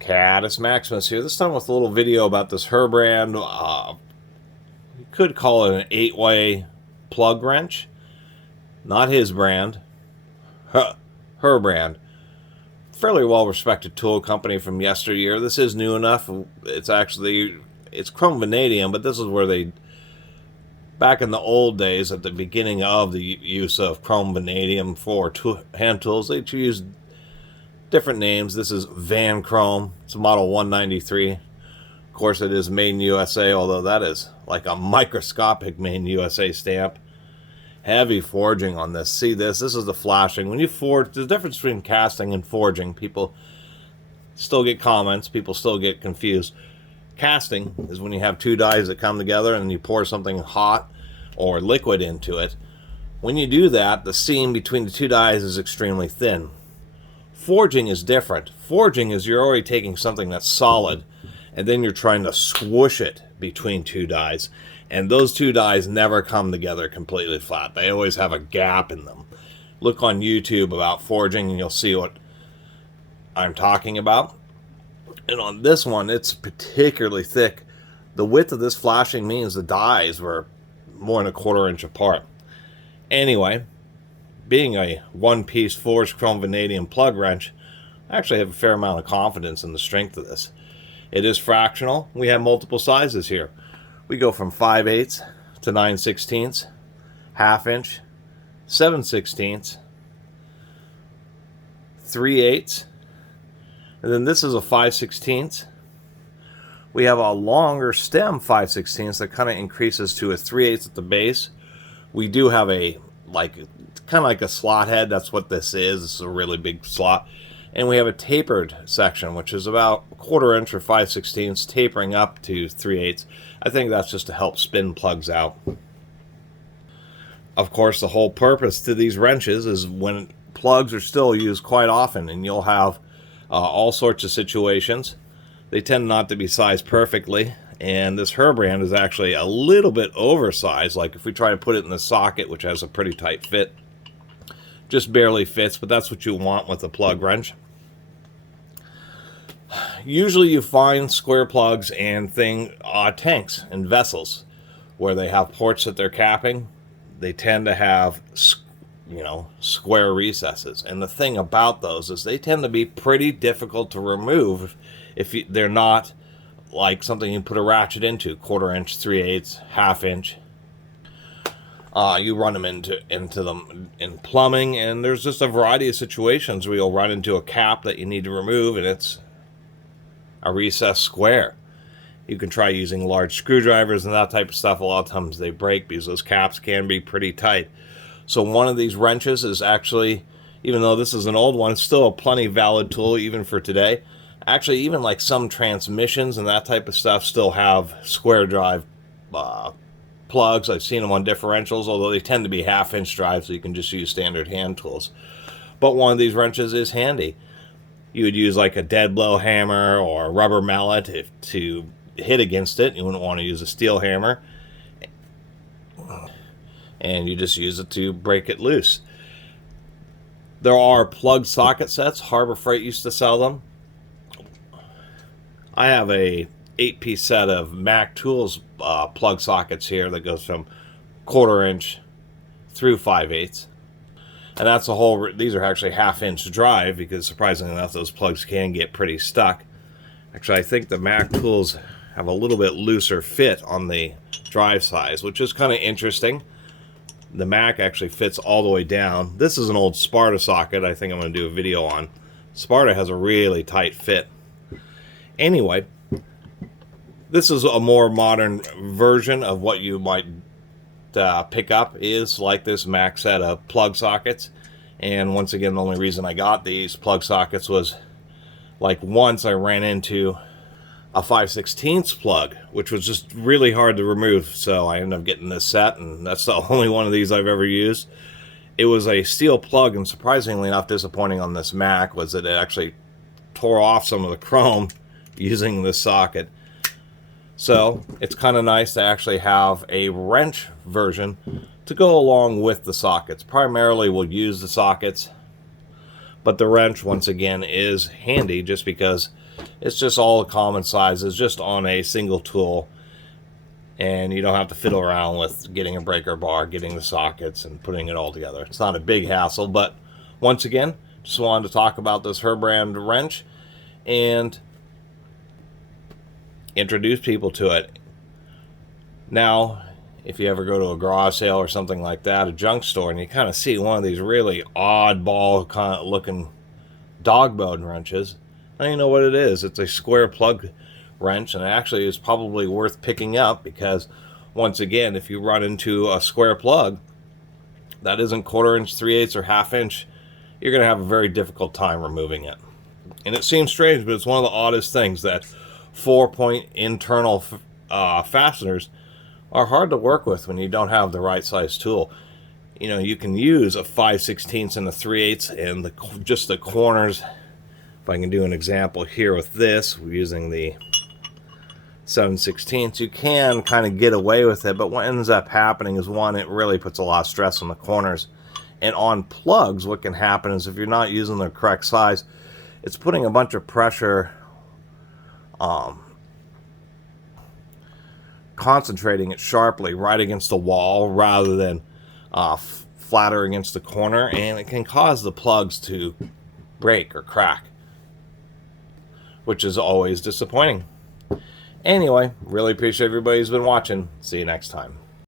Catus Maximus here, this time with a little video about this Herbrand, you could call it an 8-way plug wrench. Not his brand, Herbrand. Fairly well-respected tool company from yesteryear. This is new enough. It's chrome vanadium, but this is where they, back in the old days, at the beginning of the use of chrome vanadium for hand tools, they used different names. This is Van Chrome. It's a model 193. Of course, it is made in USA, although that is like a microscopic made in USA stamp. Heavy forging on this. See this? This is the flashing. When you forge, the difference between casting and forging, people still get comments. People still get confused. Casting is when you have two dies that come together and you pour something hot or liquid into it. When you do that, the seam between the two dies is extremely thin. Forging is different. Forging is you're already taking something that's solid and then you're trying to swoosh it between two dies. And those two dies never come together completely flat. They always have a gap in them. Look on YouTube about forging and you'll see what I'm talking about. And on this one, it's particularly thick. The width of this flashing means the dies were more than 1/4 inch apart. Anyway, being a one-piece forged chrome vanadium plug wrench, I actually have a fair amount of confidence in the strength of this. It is fractional. We have multiple sizes here. We go from 5/8 to 9/16, 1/2 inch, 7/16, 3/8, and then this is a 5/16. We have a longer stem 5/16 that kind of increases to a 3/8 at the base. We do have a kind of like a slot head. That's what this is. This is a really big slot. And we have a tapered section, which is about 1/4 inch or 5/16, tapering up to 3/8. I think that's just to help spin plugs out. Of course, the whole purpose to these wrenches is when plugs are still used quite often, and you'll have all sorts of situations. They tend not to be sized perfectly, and this Herbrand is actually a little bit oversized. Like if we try to put it in the socket, which has a pretty tight fit, just barely fits, but that's what you want with a plug wrench. Usually you find square plugs and tanks and vessels where they have ports that they're capping. They tend to have square recesses, and the thing about those is they tend to be pretty difficult to remove if they're not like something you put a ratchet into, 1/4 inch, 3/8, 1/2 inch. You run them into them in plumbing, and there's just a variety of situations where you'll run into a cap that you need to remove, and it's a recessed square. You can try using large screwdrivers and that type of stuff. A lot of times they break because those caps can be pretty tight. So one of these wrenches is actually, even though this is an old one, still a plenty valid tool even for today. Actually, even like some transmissions and that type of stuff still have square drive plugs. I've seen them on differentials, although they tend to be 1/2 inch drives, so you can just use standard hand tools. But one of these wrenches is handy. You would use like a dead blow hammer or a rubber mallet to hit against it. You wouldn't want to use a steel hammer. And you just use it to break it loose. There are plug socket sets. Harbor Freight used to sell them. I have a 8-piece set of Mac Tools plug sockets here that goes from 1/4 inch through 5/8. And that's a whole, these are actually 1/2 inch drive because surprisingly enough, those plugs can get pretty stuck. Actually, I think the Mac Tools have a little bit looser fit on the drive size, which is kind of interesting. The Mac actually fits all the way down. This is an old Sparta socket I think I'm going to do a video on. Sparta has a really tight fit. Anyway, this is a more modern version of what you might pick up is like this Mac set of plug sockets. And once again, the only reason I got these plug sockets was like once I ran into a 5/16 plug, which was just really hard to remove, so I ended up getting this set, and that's the only one of these I've ever used. It was a steel plug, and surprisingly enough, disappointing on this Mac was that it actually tore off some of the chrome using this socket. So it's kind of nice to actually have a wrench version to go along with the sockets. Primarily we'll use the sockets, but the wrench once again is handy just because It's just all common sizes, just on a single tool. And you don't have to fiddle around with getting a breaker bar, getting the sockets, and putting it all together. It's not a big hassle, but once again, just wanted to talk about this Herbrand wrench and introduce people to it. Now, if you ever go to a garage sale or something like that, a junk store, and you kind of see one of these really oddball kind of looking dog bone wrenches, now you know what it is. It's a square plug wrench, and it actually is probably worth picking up because, once again, if you run into a square plug that isn't 1/4 inch, 3/8, or 1/2 inch, you're going to have a very difficult time removing it. And it seems strange, but it's one of the oddest things that 4-point internal fasteners are hard to work with when you don't have the right size tool. You know, you can use a 5/16 and a 3/8 and just the corners. If I can do an example here with this, we're using the 7/16, you can kind of get away with it, but what ends up happening is, one, it really puts a lot of stress on the corners. And on plugs, what can happen is, if you're not using the correct size, it's putting a bunch of pressure, concentrating it sharply right against the wall rather than flatter against the corner, and it can cause the plugs to break or crack, which is always disappointing. Anyway, really appreciate everybody who's been watching. See you next time.